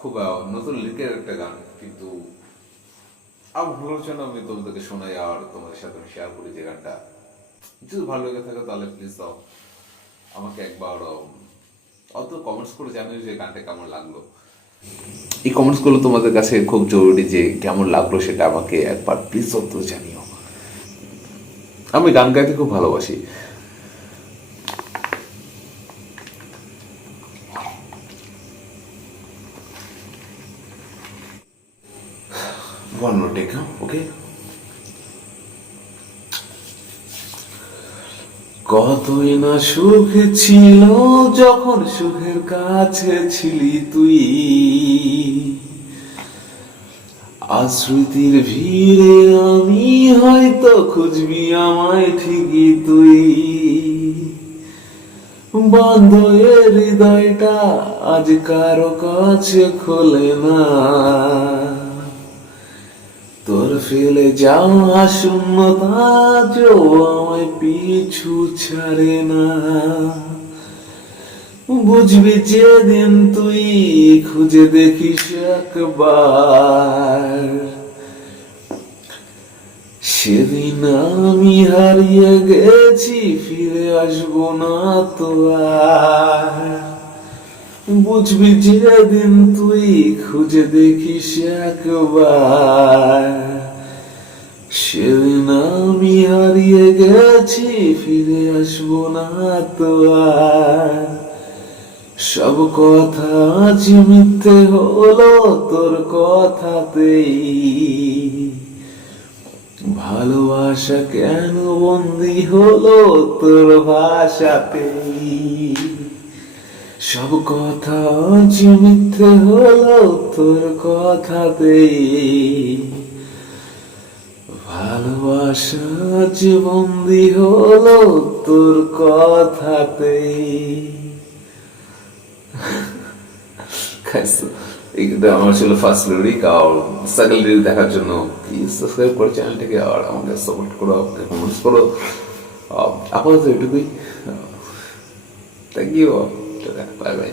খুব নতুন লিখের একটা গান, কিন্তু আমার ভালো হচ্ছে না, আমি তোমাদেরকে শোনাই আর তোমাদের সাথে আমি শেয়ার করি যে গানটা। যদি ভালো লেগে থাকে তাহলে প্লিজ দাও আমাকে একবার অত কমেন্টস করে জানিও যে গানটা কেমন লাগলো। এই কমেন্টসগুলো তোমাদের কাছে খুব জরুরি, যে কেমন লাগলো সেটা আমাকে একবার প্লিজ অত জানিও। আমি গান গাইতে খুব ভালোবাসি। One more take, huh? Okay? কতই না সুখ ছিল যখন সুখের কাছে ছিলি তুই, স্মৃতির ভিড়ে আমি হয়তো খুঁজবি আমায় ঠিকই তুই। বন্ধ এ হৃদয়টা আজ কারো কাছে খোলে না, তোর ফেলে যাওয়া শূন্যতা যো আমায় পিছু ছাড়ে না। বুঝবি যেদিন তুই খুঁজে দেখিস একবার, সেদিন আমি হারিয়ে গেছি, ফিরে আসবো না তো আর। বুঝবি যেদিন তুই খুঁজে দেখিস একবার, সেদিন আমি হারিয়ে গেছি, ফিরে আসবো না তো আর। সব কথা আজ মিথ্যে হলো তোর কথাতেই, ভালোবাসা কেন বন্দি হলো তোর ভাষাতেই। সব কথা আজ মিথ্যে হলো তোর কথাতেই, ভালোবাসা আজ বন্দি হলো তোর কথাতেই। এটা আমার ছিল ফার্স্ট লিরিক। আর সেকেন্ড লিরিক দেখার জন্য প্লিজ সাবস্ক্রাইব করে চ্যানেলটাকে, আর আমাকে সাপোর্ট করো, কমেন্টস করো। আপাতত এটুকুই। Thank you, bye by.